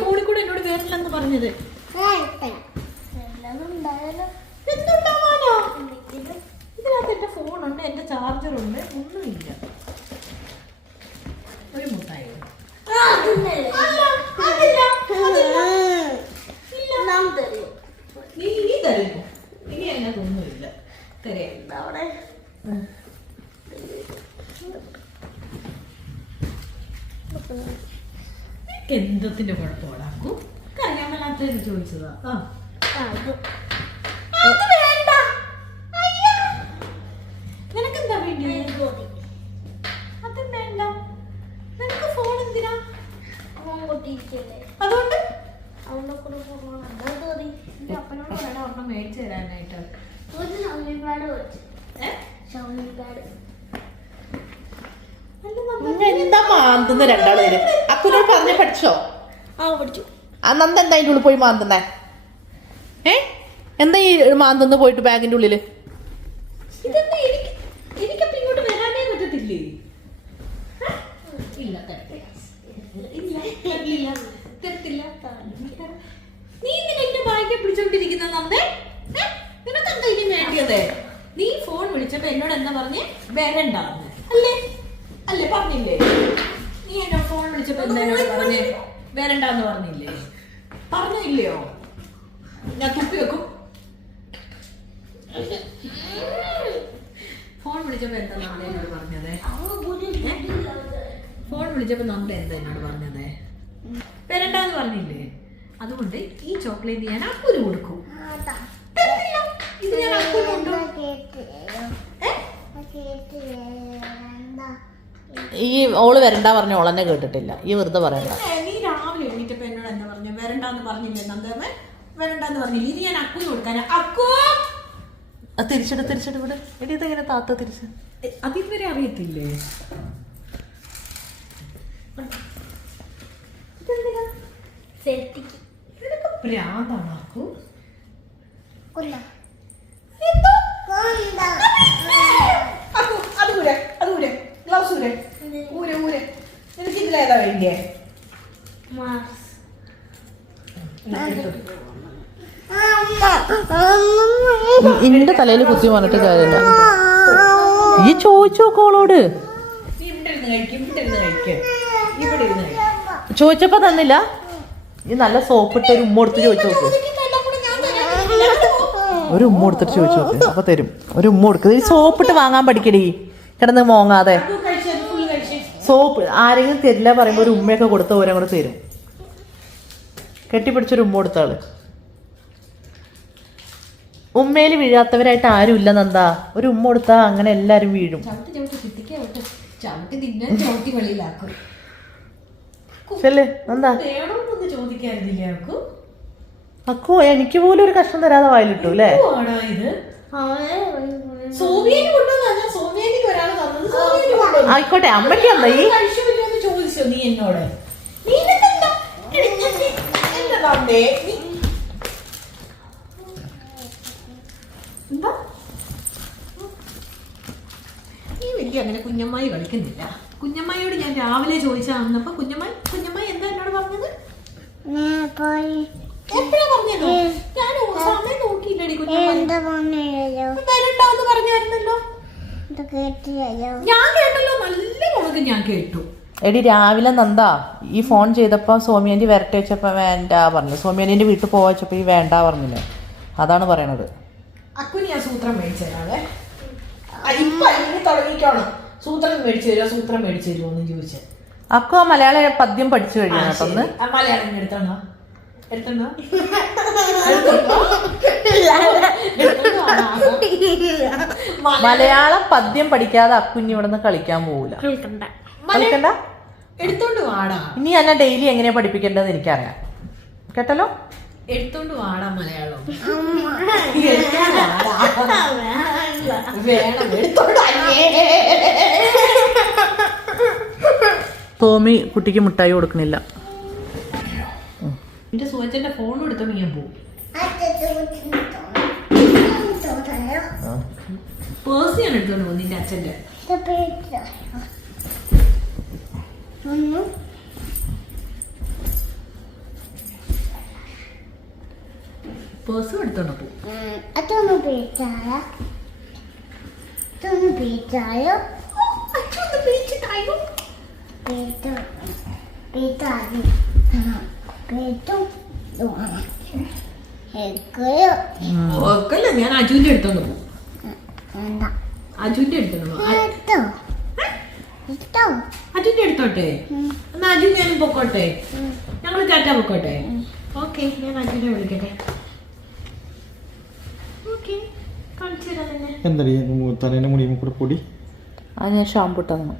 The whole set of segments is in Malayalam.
ഫോണിൽ കൂടെ എന്നോട് വേറില്ലെന്ന് പറഞ്ഞത്. എന്തുണ്ടാവാനോ ഇതിനകത്ത് എന്റെ ഫോണുണ്ട് എന്റെ ചാർജർ ഉണ്ട് ഒന്നുമില്ല. ഒരു മുട്ടായി. ഇനി തരുമോ ഇനി അതിനകത്ത് ഒന്നുമില്ല തരേ എന്തത്തിന്റെ കുഴപ്പമാടാക്കൂ അറിയാൻ മേലാത്ത ചോദിച്ചതാ ആ അത് വേണ്ട അയ്യോ. നിനക്കെന്താ വേണ്ട. നിനക്ക് ഫോൺ എന്തിനാ? അതുകൊണ്ട്? അപ്പനോട് ഒരെണ്ണം മേടിച്ചു തരാനായിട്ട്. ഏ? പാഡ് എന്താ മാന്തുന്ന രണ്ടാൾ പേര് അക്കുനോട് പറഞ്ഞ് പഠിച്ചോ? ആ നന്ദ എന്താ അതിന്റെ ഉള്ളിൽ പോയി മാന്തുന്നേ? ഏ? എന്താ ഈ മാന്തുന്ന പോയിട്ട് ബാഗിന്റെ ഉള്ളിൽ? നീ എന്റെ ബാഗെ പിടിച്ചോണ്ടിരിക്കുന്ന നന്ദേ? ഏ? നിനക്കെന്താ ഇനി വേണ്ടിയത് നീ ഫോൺ വിളിച്ചപ്പോ എന്നോട് എന്താ പറഞ്ഞേ? വരണ്ടാന്ന് അല്ലേ? അല്ലേ പറഞ്ഞില്ലേ? നീ എന്നെ ഫോൺ വിളിച്ചപ്പോ എന്തായാലും പറഞ്ഞേ? വേണ്ടെന്ന് പറഞ്ഞില്ലേ? പറഞ്ഞില്ലയോ? ഞാൻ തുപ്പി വെക്കും. ഫോൺ വിളിച്ചപ്പോ എന്താ നന്ദ എന്നോട് പറഞ്ഞത്? ഫോൺ വിളിച്ചപ്പോ നന്ദ എന്താ എന്നോട് പറഞ്ഞത്? വരണ്ടെന്ന് പറഞ്ഞില്ലേ? അതുകൊണ്ട് ഈ ചോക്ലേറ്റ് ഞാൻ അക്കുന് കൊടുക്കും. ഇത് ഞാൻ അക്കുന് കൊണ്ടു ഏ? ഈ ഓൾ വരണ്ട പറഞ്ഞ ഓളെന്നെ കേട്ടിട്ടില്ല. ഈ വെറുതെ പറയണ്ട. നീ രാവിലെ എണീറ്റപ്പോ എന്നോട് എന്താ പറഞ്ഞ? വരണ്ടാന്ന് പറഞ്ഞില്ലേ നന്ദമ്മ വരണ്ടാന്ന് പറഞ്ഞില്ലേ? ഇത് ഞാൻ അക്കുന് കൊടുക്കാൻ അക്കു! തിരിച്ചിട്ട് തിരിച്ചിട്ട് എടി ഇതെങ്ങനെ താത്ത തിരിച്ച്? അതിതുവരെ അറിയത്തില്ലേ? ഭ്രാന്താണോ അക്കു. എന്തോ? അക്കു അത് ഊരെ അത് ഊരെ ഊരെ. നിനക്ക് ഇതിലേതാ വേണ്ടിയേ? ഇന്റെ തലയിൽ കുത്തി വന്നിട്ട് കാര്യമില്ല. ഈ ചോദിച്ചു നോക്കോളോട് ചോദിച്ചപ്പോ തന്നില്ല? ഈ നല്ല സോപ്പിട്ട് ഒരു ഉമ്മ എടുത്ത് ചോദിച്ചു നോക്ക്. ഒരു ഉമ്മ എടുത്തിട്ട് ചോദിച്ചു നോക്ക്. അപ്പൊ തരും. ഒരു ഉമ്മ കൊടുക്കുക ഈ സോപ്പിട്ട് വാങ്ങാൻ പഠിക്കടി. കിടന്ന് മോങ്ങാതെ. സോപ്പ്. ആരെങ്കിലും തരില്ല പറയുമ്പോൾ ഒരു ഉമ്മയൊക്കെ കൊടുത്ത ഓരോ കൂടെ തരും. കെട്ടിപ്പിടിച്ചൊരു ഉമ്മ കൊടുത്താൾ. ഉമ്മയിൽ വീഴാത്തവരായിട്ട് ആരും ഇല്ല നന്ദാ ഒരു ഉമ്മ കൊടുത്താ അങ്ങനെ എല്ലാരും വീഴും. നന്ദാ അക്കു എനിക്ക് പോലും ഒരു കഷ്ണം തരാതെ വായിലിട്ടു അല്ലേ? ആയിക്കോട്ടെ അമ്മയ്ക്ക് എന്താ ഈ കഴിച്ചില്ലെന്ന് ചോദിച്ചോ നീ എന്നോട്? നീ വലിയ അങ്ങനെ കുഞ്ഞമ്മായി കളിക്കുന്നില്ല. കുഞ്ഞമ്മായിയോട് ഞാൻ രാവിലെ ചോദിച്ചാ അന്നപ്പോ കുഞ്ഞമ്മായി കുഞ്ഞമ്മായി എന്താ എന്നോട് പറഞ്ഞത്? എപ്പോഴാ പറഞ്ഞത്? ഞാൻ സമയം നോക്കിയില്ലടി കുഞ്ഞമ്മായി. വരണ്ടാന്ന് പറഞ്ഞായിരുന്നല്ലോ ഞാൻ കേട്ടല്ലോ മുളക് ഞാൻ കേട്ടു. എടി രാവിലെ നന്ദാ ഈ ഫോൺ ചെയ്തപ്പോ സോമിയാന്റി വരട്ടെ വെച്ചപ്പോ വേണ്ട പറഞ്ഞു. സോമിയന്റെ വീട്ടിൽ പോവാ വെച്ചപ്പോ ഈ വേണ്ട പറഞ്ഞില്ലേ? അതാണ് പറയണത്. അക്കു ഞാൻ സൂത്രം മേടിച്ചു തരാവേ. ഇപ്പൊ തുടങ്ങിക്കോണം. സൂത്രം മേടിച്ചു തരുമോ സൂത്രം മേടിച്ചു തരുമോ എന്ന് ചോദിച്ചു. അക്കോ ആ മലയാള പദ്യം പഠിച്ചു കഴിഞ്ഞു കേട്ടോ ഒന്ന് മലയാളം എടുത്തോണോ? എടുത്തോണോ മലയാളം പദ്യം പഠിക്കാതെ അക്കുഞ്ഞി ഇവിടെ നിന്ന് കളിക്കാൻ പോകൂല കളിക്കണ്ട? എടുത്തോണ്ട് വാടാ. ഇനി എന്നെ ഡെയിലി എങ്ങനെയാ പഠിപ്പിക്കേണ്ടത് എനിക്കറിയാം. കേട്ടല്ലോ? എടുത്തോണ്ട് വാടാ മലയാളം. തോമി എടുത്തോണ്ട് കുട്ടിക്ക് മുട്ടായി കൊടുക്കണില്ല. എന്റെ സുഹച്ചന്റെ ഫോണും എടുത്തോണ്ട് ഞാൻ പോകും പേഴ്സ് ഞാൻ എടുത്തോണ്ട് പോകും നിന്റെ അച്ഛന്റെ പേഴ്സും എടുത്തോണ്ട് പോകും അതൊന്ന് പേടിച്ചാലോ അതൊന്ന് ഓക്കല്ല ഞാൻ അജുവിന്റെ അടുത്തൊന്ന് പോകും അജുവിന്റെ അടുത്തൊന്ന് പോകും അജുവിന്റെ അടുത്തോട്ടെ? എന്നാ അജു ഞാനും പൊക്കോട്ടെ? ഞങ്ങൾ ടാറ്റ പൊക്കോട്ടെ? ഓക്കെ ഞാൻ അജുവിനെ വിളിക്കട്ടെ. മുടിയും കൂടെ പൊടി? അത് ഞാൻ ഷാമ്പു. അതിയോ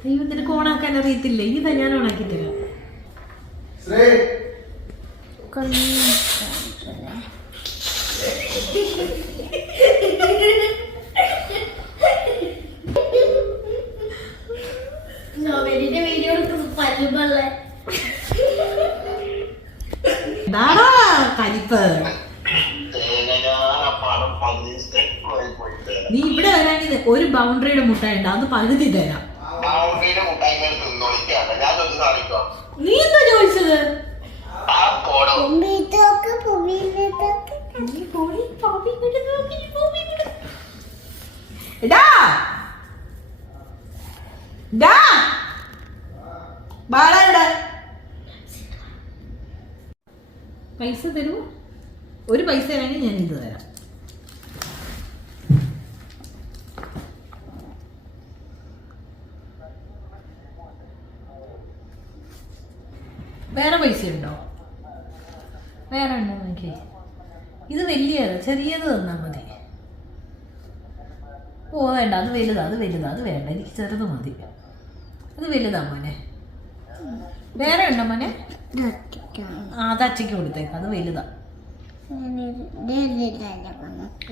അയ്യോ ഞാൻ ഓണാക്കി തരാം കരിപ്പ് വരാൻ ഇത് വരാനിത് ഒരു ബൗണ്ടറിയുടെ മുട്ടായി ഉണ്ട് അത് പകുതി തരാം നീ എന്താ ചോദിച്ചത്? ഇവിടെ. പൈസ തരൂ ഒരു പൈസ വേണമെങ്കിൽ ഞാൻ ഇത് തരാം വേറെ പൈസ ഉണ്ടോ വേറെ ഉണ്ടോ നോക്കി ഇത് വലിയത് ചെറിയത് തന്നാൽ മതി. ഓ വേണ്ട അത് വലുതാ അത് വലുതാ അത് വേണ്ട എനിക്ക് ചെറുത് മതി. അത് വലുതാ മോനെ. വേറെ ഉണ്ടോ മോനെ? ആ അത് കൊടുത്തേക്ക് അത് വലുതാ.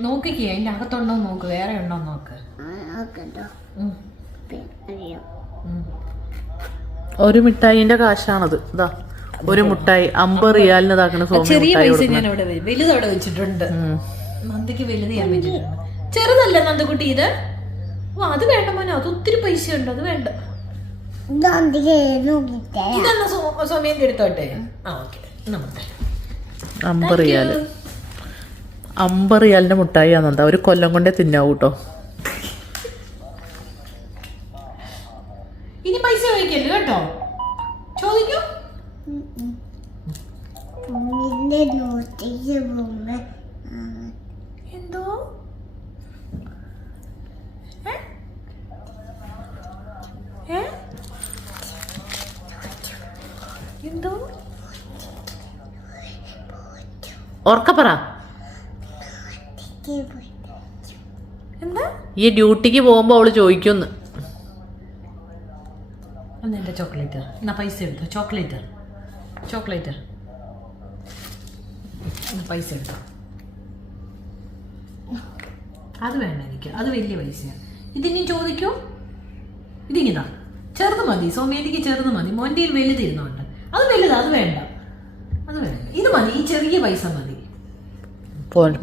നോക്കിക്കേ അതിന്റെ അകത്തുണ്ടോ നോക്ക് വേറെ ഉണ്ടോ നോക്ക്. ഒരു മിഠായിന്റെ കാശാണത്. ഇതാ. ഒരു മുട്ടായി അമ്പത് റിയാലിന് ഇതാക്കണ ചെറിയ മുട്ടായി പൈസ ഞാൻ അവിടെ വെ- വലുത് അവിടെ വെച്ചിട്ടുണ്ട്. നന്ദിക്ക് വലുത് ഞാൻ വെച്ചിട്ടുണ്ട് ചെറുതല്ല നന്ദകുട്ടി ഇത്? ഓ അത് വേണ്ട മോനെ അത് ഒത്തിരി പൈസ ഉണ്ട് അത് വേണ്ട. ഇതെന്നാ സോ- സോമേന്റെ എടുത്തോട്ടെ ആ ഓക്കെ. നമ്മുടെ അമ്പത് റിയാൽ. അമ്പത് റിയാലിന്റെ മുട്ടായി ആണെന്താ ഒരു കൊല്ലം കൊണ്ടേ തിന്നാവൂ കേട്ടോ എന്തോ? ഓർക്കപ്പറ എന്താ? ഈ ഡ്യൂട്ടിക്ക് പോകുമ്പോ അവൾ ചോദിക്കുന്ന്. ഒന്ന് എന്റെ ചോക്ലേറ്റ്. എന്നാ പൈസ എടുത്തോ? ചോക്ലേറ്റ്. ചോക്ലേറ്റ്. പൈസ എടുത്തോ? അത് വേണ്ട എനിക്ക്. അത് വലിയ പൈസയാണ്. ഇതിനി ചോദിക്കൂ? ഇതിങ്ങിതാ ചെറുത് മതി. സോമേലിക്ക് ചെറുത് മതി. മോന്റെ വലുതിരുന്നുണ്ട് അത് വലുത് അത് വേണ്ട. അത് വേണ്ട. ഇത് മതി. ഈ ചെറിയ പൈസ മതി.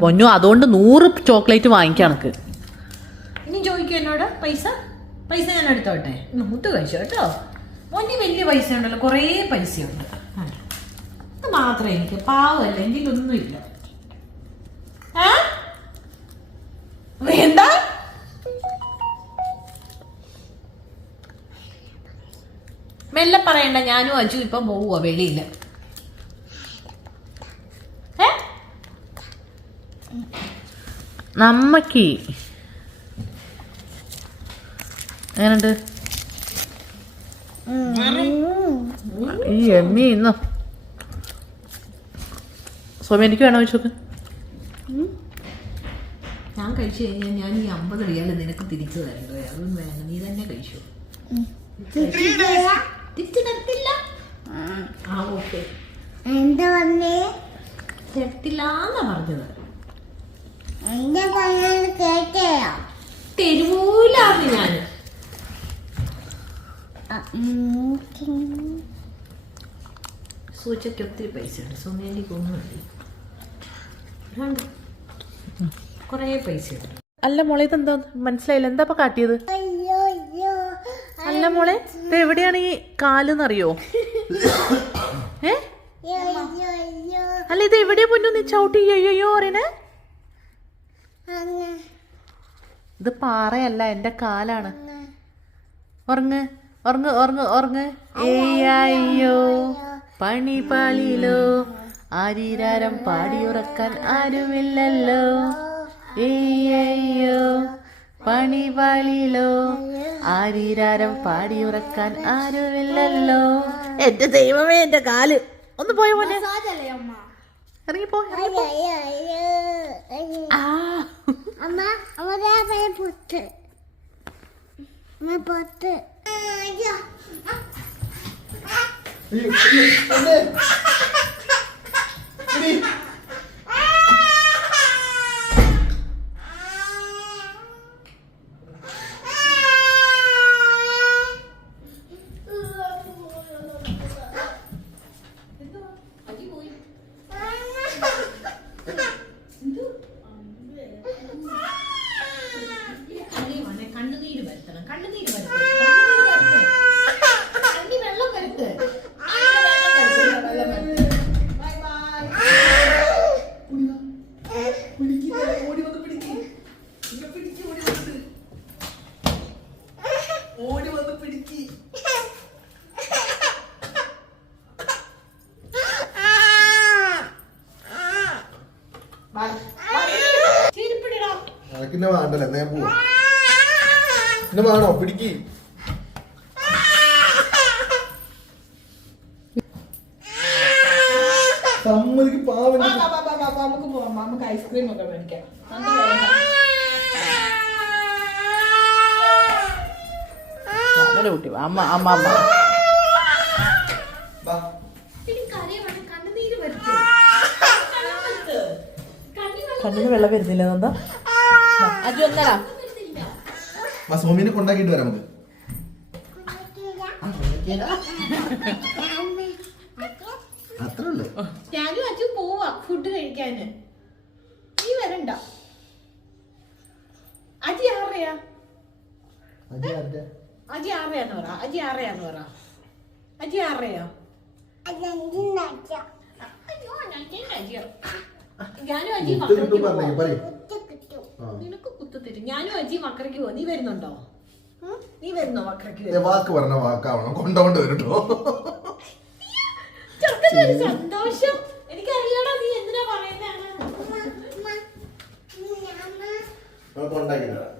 പൊന്നു അതുകൊണ്ട് നൂറ് ചോക്ലേറ്റ് വാങ്ങിക്കണക്ക് എനക്ക് ഇനി ചോദിക്കൂ എന്നോട് പൈസ? പൈസ ഞാൻ എടുത്തോട്ടെ? മുത്ത് കഴിച്ചു കേട്ടോ? മോന്റെ വലിയ പൈസ ഉണ്ടല്ലോ. കുറേ പൈസയുണ്ട് അത് മാത്രമേ എനിക്ക്. പാവമല്ല എന്റെ ഒന്നുമില്ല മെല്ലെ പറയണ്ട ഞാനും അജു ഇപ്പം പോവുക വെളിയിൽ ഏ? നമ്മക്ക്. എങ്ങനുണ്ട് ഈ എമ്മി ഇന്ന്? സ്വാമി എനിക്ക് വേണോ ചോക്ക് ഞാൻ കഴിച്ചു കഴിഞ്ഞാൽ ഞാൻ ഈ അമ്പത് റിയാൽ നിനക്ക് തിരിച്ചു തരണ്ടോ? അതൊന്നും വേണം. നീ തന്നെ കഴിച്ചു. തരത്തില്ല ആ ഓക്കെ. എന്താ പറഞ്ഞേ തരത്തില്ലാന്നാ പറഞ്ഞത്. എന്താ പറഞ്ഞത് കേട്ടോ തരൂലാന്ന് ഞാൻ സൂചയ്ക്ക് ഒത്തിരി പൈസ ഉണ്ട് സുമേലി ഒന്നുമില്ല കുറേ പൈസ ഉണ്ട് അല്ല മോളെ ഇതെന്താ? മനസ്സിലായില്ല. എന്താ കാട്ടിയത്? അല്ല മോളെ. ഇത് എവിടെയാണ് ഈ കാലെന്നറിയോ? ഏ? അല്ല ഇത് എവിടെയാ പൊന്നു നീ ചവിട്ടി? അയ്യോ പറയണേ. ഇത് പാറയല്ല എന്റെ കാലാണ്. ഉറങ്ങ് ഉറങ്ങ് ഉറങ്ങ് ഉറങ്ങ്. ഏയ്യോ പണി പാളിയിലോ. ആരീരാരം പാടിയുറക്കാൻ ആരുമില്ലല്ലോ. ഏയ്യോ പണി പാളിയിലോ ആരീരാരം പാടിയുറക്കാൻ ആരുമില്ലല്ലോ. എന്റെ ദൈവമേ എന്റെ കാൽ. ഒന്ന് പോയ പോലെ ഇറങ്ങിപ്പോ അയ്യോ വേണോ? പിടിക്ക്. സമ്മതിക്ക് പാവം നമുക്ക് നമുക്ക് ഐസ്ക്രീം ഒക്കെ മേടിക്കാം. നമുക്ക് കുട്ടി വാ. അമ്മ അമ്മ. കണ്ണിന് വെള്ളം വരുന്നില്ല എന്താ? അജു ഒന്നടാ. വരുന്നില്ല വാ സോമിനെ കൊണ്ടാക്കിയിട്ട് വരാം നമുക്ക്. അത്രേ ഉള്ളു ഞാനും അച്ഛൻ പോവാ ഫുഡ് കഴിക്കാന്. നീ വരണ്ട. അജി ആറയാ അജി ആറയാന്ന് പറ അജി ആറയാന്ന് പറ. അജി ആറയാ ഞാനും അജി നിനക്ക് കുത്തത്തിട്ട് ഞാനും അജി വക്രയ്ക്ക് പോവാ. നീ വരുന്നുണ്ടോ? നീ വരുന്നോ വക്രയ്ക്ക് ദേ, വാക്ക് പറഞ്ഞ വാക്കാവണം. കൊണ്ടോണ്ട് വരട്ടോ. ചെറുക്കന്റെ ഒരു സന്തോഷം. എനിക്കറിയാടാ നീ എന്തിനാ പറയുന്നതാണ്. അമ്മ കൊണ്ടാക്കിട്ട് വരാം